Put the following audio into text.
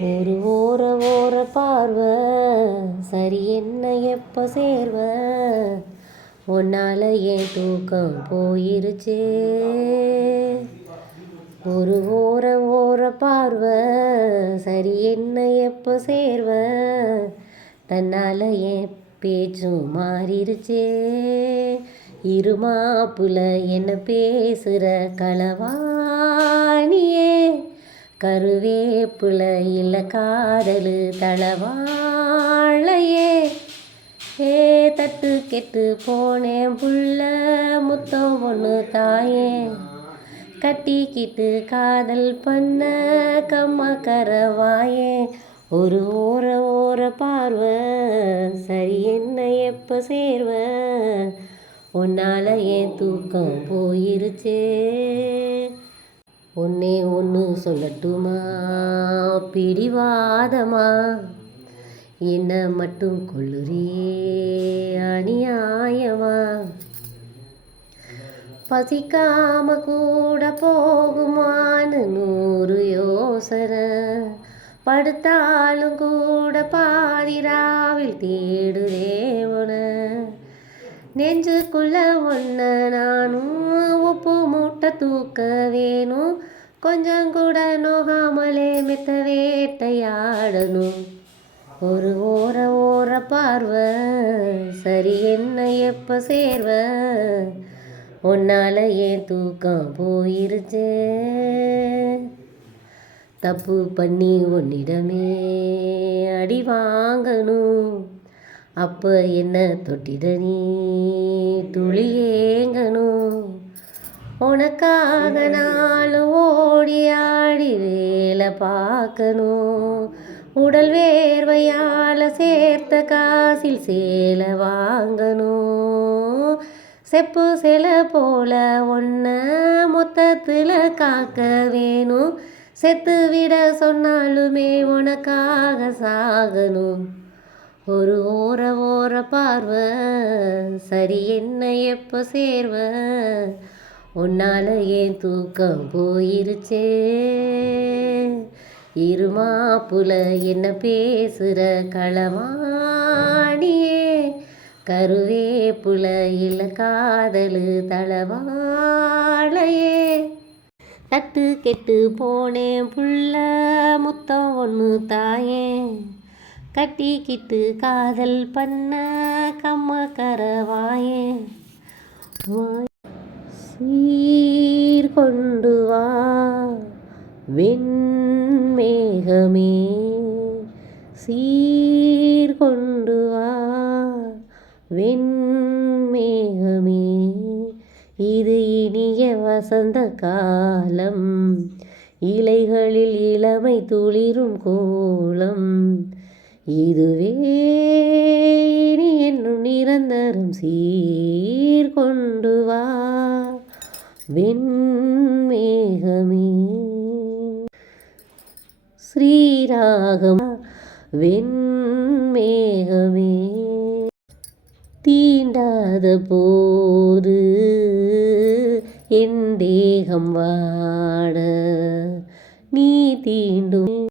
ஒரு ஓர ஓர பார்வை சரி என்ன எப்போ சேர்வ? உன்னால என் தூக்கம் போயிருச்சே. ஒரு ஓர ஓர பார்வை சரி என்ன எப்போ சேர்வ? தன்னால என் பேச்சும் மாறிடுச்சே இருமாப்புல என்ன பேசுகிற களவாணியே கருவேப்புல காதலு தளவாழையே. ஏ தட்டு கெட்டு போனேன் புள்ள முத்தம் ஒன்று தாயே. கட்டிக்கிட்டு காதல் பண்ண கம்மா கரவாயே. ஒரு ஓர ஓர பார்வை சரி என்ன எப்போ சேர்வ? உன்னால ஏன் தூக்கம் போயிருச்சே? ஒன்னே சொல்லட்டுமா? பிடிவாதமா? என்ன மட்டும் கொள்ளுறியே அநியாயமா? பசிக்காம கூட போகுமான்னு நூறு யோசனை. படுத்தாலும் கூட பாதிராவில் தேடுதே நெஞ்சுக்குள்ள ஒன்ன நானும் உப்பு மூட்டை தூக்க வேணும் கொஞ்சம் கூட நோகாமலே மித்த வேட்டையாடணும். ஒரு ஓர ஓர பார்வை சரி என்ன எப்போ சேர்வ? உன்னால ஏன் தூக்கம் போயிருச்சே? தப்பு பண்ணி உன்னிடமே அடி வாங்கணும். அப்போ என்ன தொட்டிட நீ? துளி ஏங்கணும். உனக்காக நாளும் ஓடி ஆடி வேலை பார்க்கணும். உடல் வேர்வையால் சேர்த்த காசில் சேலை வாங்கணும். செப்பு சில போல ஒன்ன மொத்தத்தில் காக்க வேணும். செத்து விட சொன்னாலுமே உனக்காக சாகணும். ஒரு ஓர ஓர பார்வை சரி என்ன எப்போ சேர்வ? உன்னால ஏன் தூக்கம் போயிருச்சே? இருமாப்புல என்ன பேசுகிற களவாணியே? கருவேப்புல இல்ல காதலு தளவாழையே தட்டு கெட்டு போனேன் புள்ள முத்தம் ஒன்று தாயே? கட்டிக்கிட்டு காதல் பண்ண கம்ம கரவாயே? சீர் கொண்டு வா வெண்மேகமே. சீர் கொண்டு வா வெண்மேகமே. இது இனிய வசந்த காலம் இலைகளில் இளமை துளிரும் கோலம். இதுவே இனி என்னும் நிரந்தரம் சீர் கொண்டு வா. வெண்மேகமே. ஸ்ரீராகம் வெண்மேகமே. தீண்டாத போது என் தேகம் வாட. நீ தீண்டும்